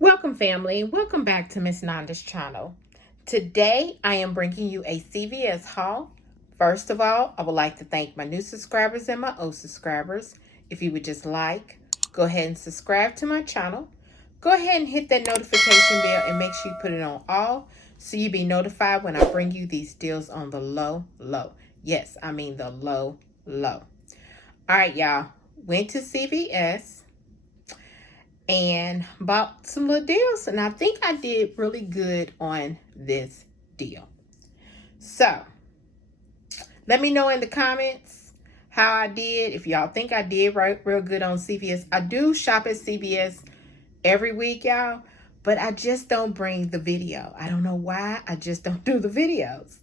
Welcome family, welcome back to Miss Nanda's channel. Today I am bringing you a CVS haul. First of all, I would like to thank my new subscribers and my old subscribers. If you would just go ahead and subscribe to my channel. Go ahead and hit that notification bell and make sure you put it on all so you be notified when I bring you these deals on the low. Yes, I mean the low. All right, y'all. Went to CVS and bought some little deals, and I think I did really good on this deal. So let me know in the comments how I did. If y'all think I did real good on CVS. I do shop at CVS every week, y'all, but I just don't bring the video. I don't know why. I just don't do the videos.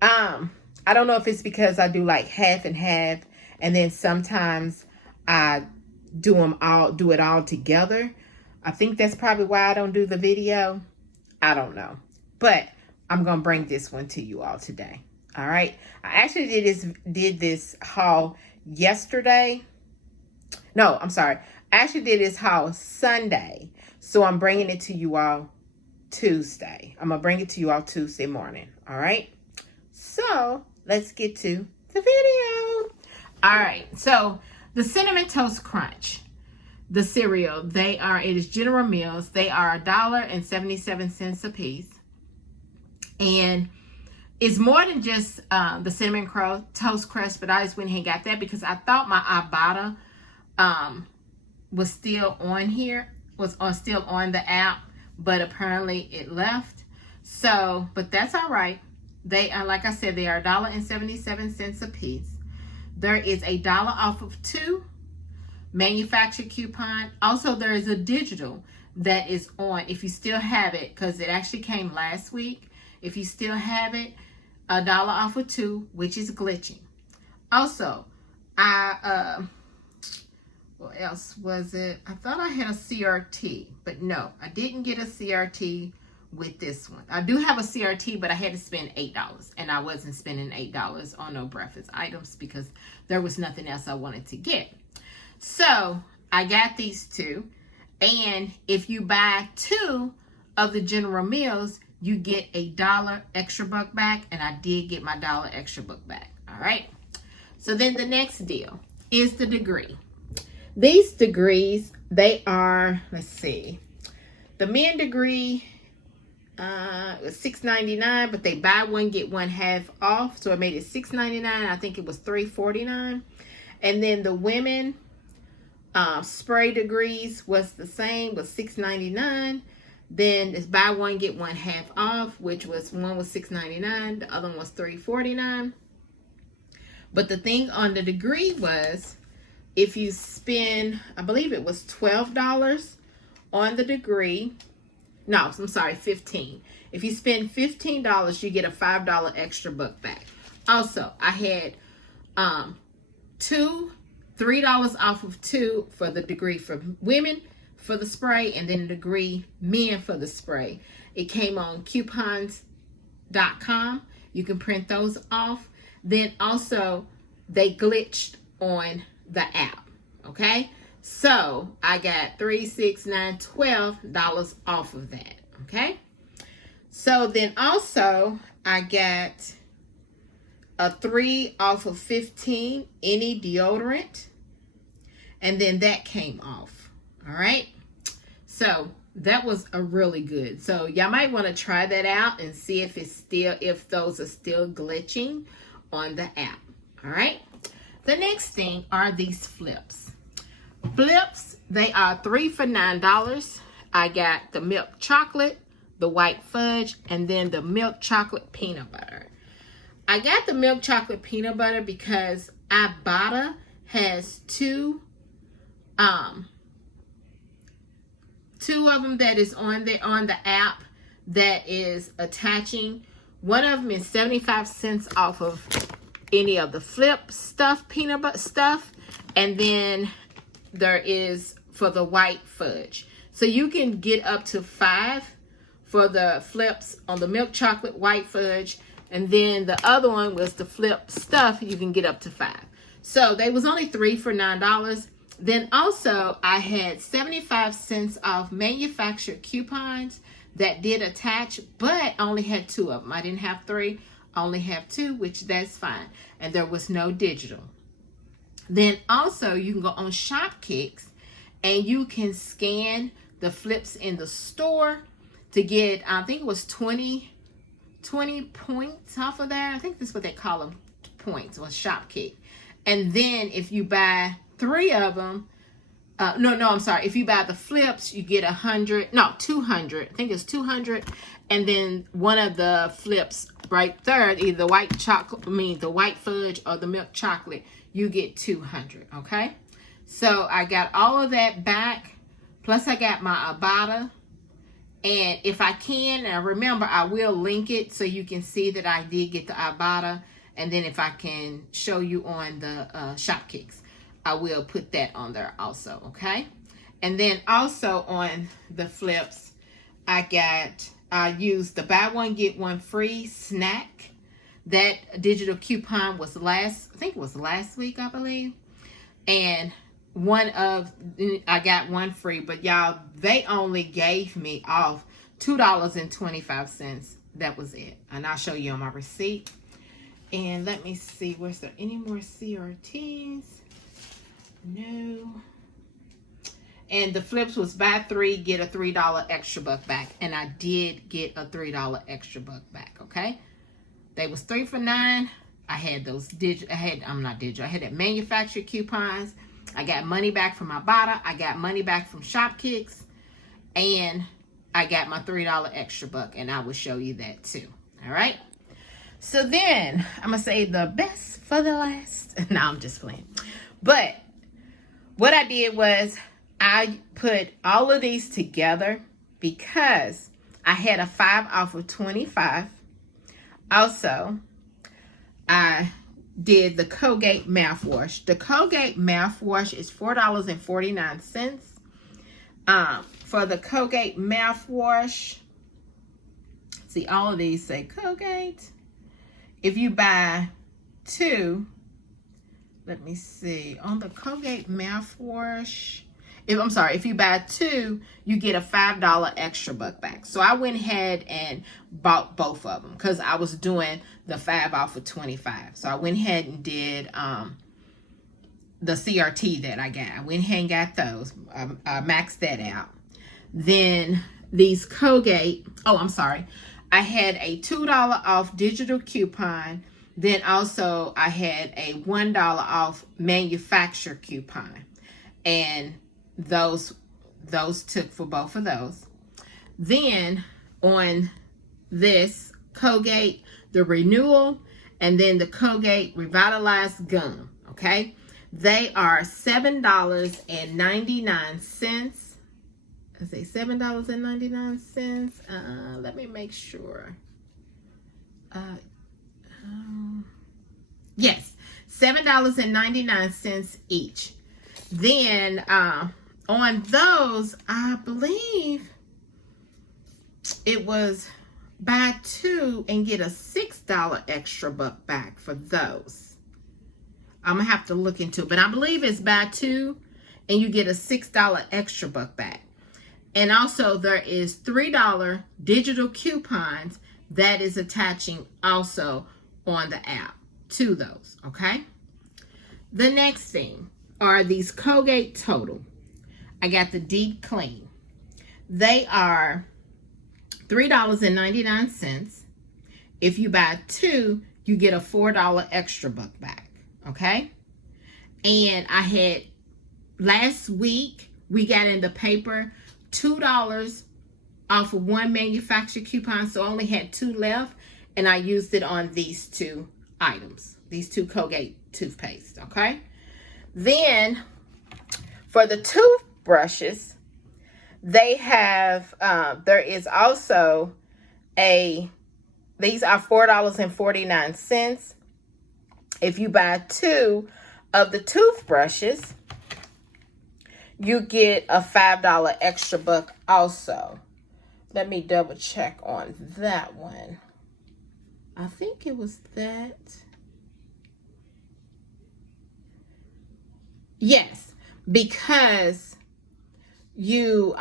I don't know if it's because I do like half and half, and then sometimes I do it all together. I think that's probably why I don't do the video. I don't know, but I'm gonna bring this one to you all today. All right, I actually did this haul yesterday. No, I'm sorry, I actually did this haul Sunday, so I'm bringing it to you all Tuesday. I'm gonna bring it to you all Tuesday morning. All right, so let's get to the video. All right, so the Cinnamon Toast Crunch, the cereal, it is General Mills. They are $1.77 a piece. And it's more than just the Cinnamon Toast Crunch, but I just went ahead and got that because I thought my Ibotta was still on here, still on the app, but apparently it left. So, but that's all right. They are, like I said, they are $1.77 a piece. There is $1 off of 2 manufactured coupon. Also, there is a digital that is on. If you still have it, because it actually came last week. If you still have it, $1 off of 2, which is glitching. Also, what else was it? I thought I had a CRT, but no, I didn't get a CRT with this one. I do have a CRT, but I had to spend $8, and I wasn't spending $8 on no breakfast items because there was nothing else I wanted to get. So I got these 2, and if you buy 2 of the General Mills, you get $1 extra buck back, and I did get my $1 extra buck back. All right, so then the next deal is the degree. These degrees, they are, let's see, the men degree, it was $6.99, but they buy one get one half off, so it made it $6.99. I think it was $3.49. And then the women spray degrees was the same, was $6.99. Then it's buy one get one half off, which was one was $6.99, the other one was $3.49. But the thing on the degree was, if you spend, I believe it was $12 on the degree. No, I'm sorry, $15. If you spend $15, you get a $5 extra buck back. Also, I had $3 off of 2 for the degree for women for the spray, and then the degree men for the spray. It came on coupons.com. You can print those off. Then also, they glitched on the app. Okay? So I got $3, $6, $9, $12 off of that. Okay. So then also I got a 3 off of 15 any deodorant, and then that came off. All right. So that was a really good. So y'all might want to try that out and see if those are still glitching on the app. All right. The next thing are these flips. Flips, they are 3 for $9. I got the milk chocolate, the white fudge, and then the milk chocolate peanut butter. I got the milk chocolate peanut butter because Ibotta has 2 of them that is on the app that is attaching. One of them is 75 cents off of any of the flip stuff, peanut butter stuff, and then there is for the white fudge. So you can get up to 5 for the flips on the milk chocolate white fudge, and then the other one was the flip stuff. You can get up to 5. So they was only 3 for $9. Then also I had 75 cents off manufactured coupons that did attach, but only had 2 of them. I didn't have 3, only have 2, which that's fine. And there was no digital. Then also you can go on Shopkicks and you can scan the flips in the store to get, I think it was 20 points off of there. I think that's what they call them, points on Shopkick. And then if you buy 3 of them, I'm sorry. If you buy the flips, you get 200. I think it's 200. And then one of the flips right there, either the white chocolate, the white fudge or the milk chocolate, you get 200. Okay. So I got all of that back. Plus I got my Ibotta. And if I can, and remember, I will link it so you can see that I did get the Ibotta. And then if I can show you on the Shopkicks, I will put that on there also, okay? And then also on the flips, I used the buy one, get one free snack. That digital coupon was I think it was last week, I believe. And I got one free, but y'all, they only gave me off $2.25. That was it. And I'll show you on my receipt. And let me see, was there any more CRTs? No. And the flips was buy 3, get a $3 extra buck back. And I did get a $3 extra buck back, okay? They was 3 for $9. I had those I had that manufactured coupons. I got money back from my Ibotta. I got money back from Shopkicks. And I got my $3 extra buck. And I will show you that too. All right? So then, I'm going to say the best for the last. No, I'm just playing. But what I did was I put all of these together because I had a 5 off of 25. Also, I did the Colgate mouthwash. The Colgate mouthwash is $4.49. For the Colgate mouthwash, see, all of these say Colgate. If you buy 2, let me see, on the Colgate mouthwash, if you buy 2, you get a $5 extra buck back. So I went ahead and bought both of them because I was doing the 5 off of 25. So I went ahead and did the CRT that I got. I went ahead and got those. I maxed that out. Then these Colgate, I had a $2 off digital coupon. Then also I had a $1 off manufacturer coupon. And those took for both of those. Then on this Colgate, the Renewal, and then the Colgate Revitalized Gum, okay? They are $7.99. I say $7.99. Let me make sure. Yes, $7.99 each. Then on those, I believe it was buy 2 and get a $6 extra buck back for those. I'm gonna have to look into it, but I believe it's buy 2 and you get a $6 extra buck back. And also there is $3 digital coupons that is attaching also on the app to those, okay? The next thing are these Colgate Total. I got the Deep Clean. They are $3.99. If you buy 2, you get a $4 extra buck back, okay? And I had, last week, we got in the paper $2 off of 1 manufacturer coupon, so I only had 2 left, and I used it on these 2 items, these 2 Colgate toothpaste, okay? Then for the toothbrushes, they have, there is also these are $4.49. If you buy 2 of the toothbrushes, you get a $5 extra buck also. Let me double check on that one. I think it was that. Yes, because you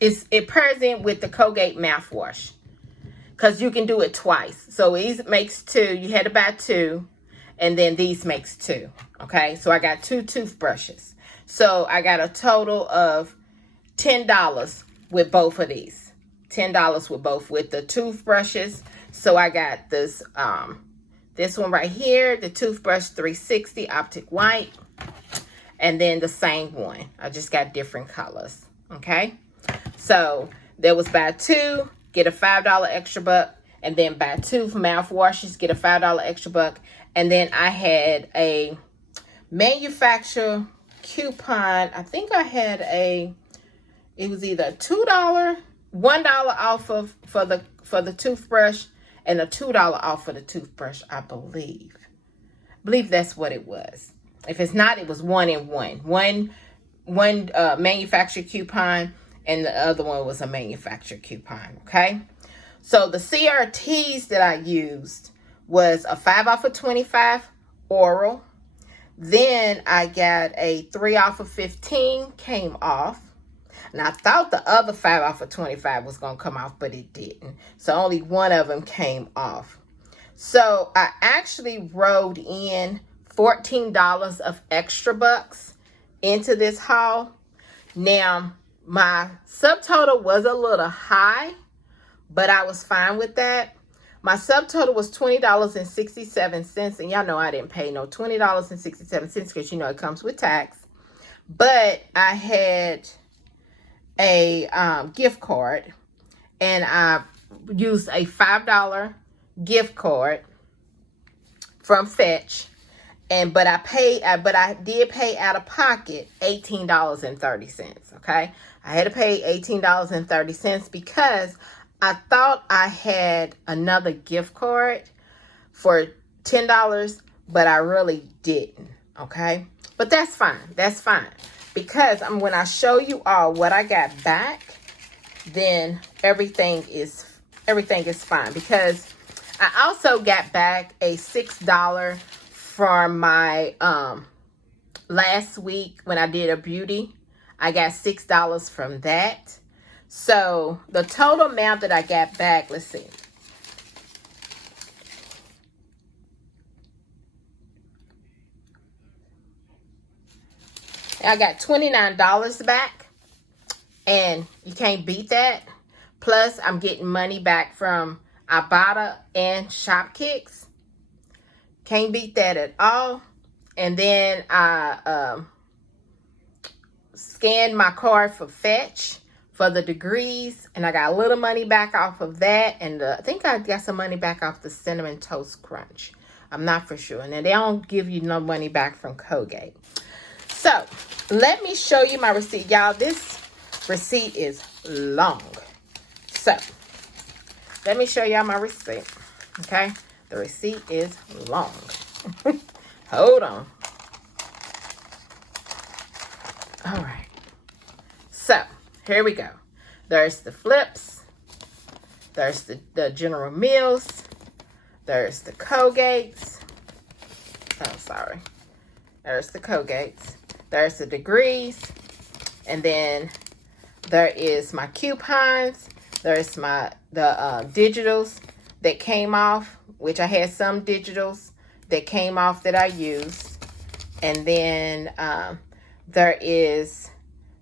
it pairs in with the Colgate mouthwash, because you can do it twice. So it makes two. You had to buy two, and then these makes two. Okay, so I got two toothbrushes. So I got a total of $10 with both of these. $10 with both, with the toothbrushes. So I got this this one right here, the toothbrush 360 Optic White, and then the same one. I just got different colors. Okay, so there was buy two, get a $5 extra buck, and then buy two mouthwashes, get a $5 extra buck, and then I had a manufacturer coupon. I think I had it was either $2, $1 off of for the toothbrush, and a $2 off for the toothbrush, I believe. I believe that's what it was. If it's not, it was 1 and 1. One manufacturer coupon, and the other one was a manufacturer coupon. Okay, so the CRTs that I used was a 5 off of 25 oral. Then I got a 3 off of 15 came off. And I thought the other 5 off of 25 was going to come off, but it didn't. So only one of them came off. So I actually rolled in $14 of extra bucks into this haul. Now, my subtotal was a little high, but I was fine with that. My subtotal was $20.67, and y'all know I didn't pay no $20.67 because you know it comes with tax. But I had a gift card, and I used a $5 gift card from Fetch, but I did pay out of pocket $18.30. Okay, I had to pay $18.30 because I thought I had another gift card for $10, but I really didn't. Okay, but that's fine. That's fine, because when I show you all what I got back, then everything is fine. Because I also got back a $6 from my last week when I did a beauty. I got $6 from that. So the total amount that I got back, let's see. I got $29 back, and you can't beat that. Plus, I'm getting money back from Ibotta and Shopkicks. Can't beat that at all. And then I scanned my card for Fetch for the degrees, and I got a little money back off of that. And I think I got some money back off the Cinnamon Toast Crunch. I'm not for sure. And they don't give you no money back from Colgate. So let me show you my receipt. Y'all, this receipt is long. So let me show y'all my receipt. Okay, the receipt is long. Hold on. All right. So here we go. There's the flips. There's the General Mills. There's the Colgates. Oh, sorry. There's the Colgates. There's the degrees. And then there is my coupons. There's the digitals that came off, which I had some digitals that came off that I used. And then there is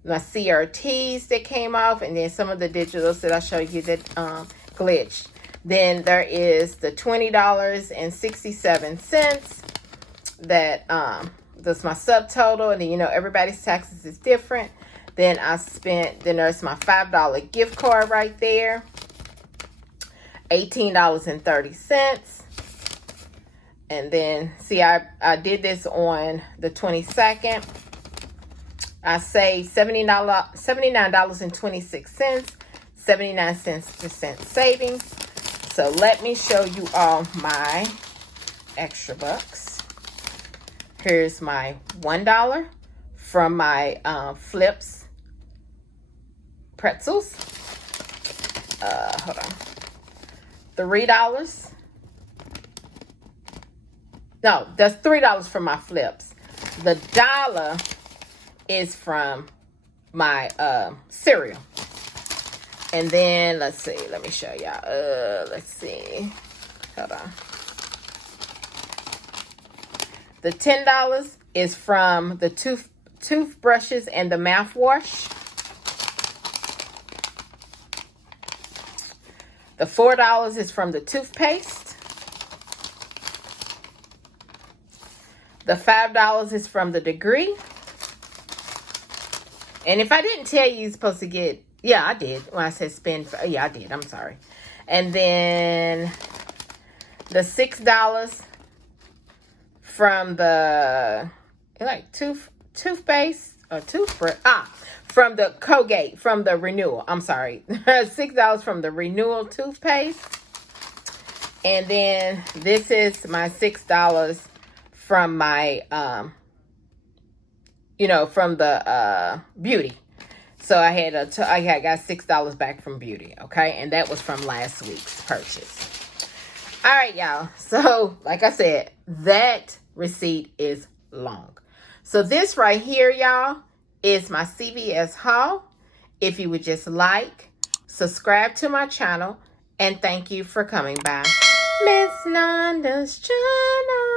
my CRTs that came off, and then some of the digitals that I showed you that glitched. Then there is the $20.67 that that's my subtotal, and then you know everybody's taxes is different. Then there's my $5 gift card right there, $18.30. And then see, I did this on the 22nd. I saved $79.26, 79% savings. So let me show you all my extra bucks. Here's my $1 from my Flips pretzels. Hold on. $3. No, that's $3 from my Flips. The dollar is from my cereal. And then, let's see. Let me show y'all. Let's see. Hold on. The $10 is from the toothbrushes and the mouthwash. The $4 is from the toothpaste. The $5 is from the Degree. And if I didn't tell you, you're supposed to get, yeah, I did. When I said spend, yeah, I did. I'm sorry. And then the $6 from the, like, toothpaste or toothbrush. From the Colgate, from the Renewal. I'm sorry. $6 from the Renewal toothpaste. And then this is my $6 from my, from the Beauty. So I got $6 back from Beauty, okay? And that was from last week's purchase. All right, y'all. So, like I said, that receipt is long. So this right here, y'all, is my CVS haul. If you would just like, subscribe to my channel, and thank you for coming by Miss Nanda's channel.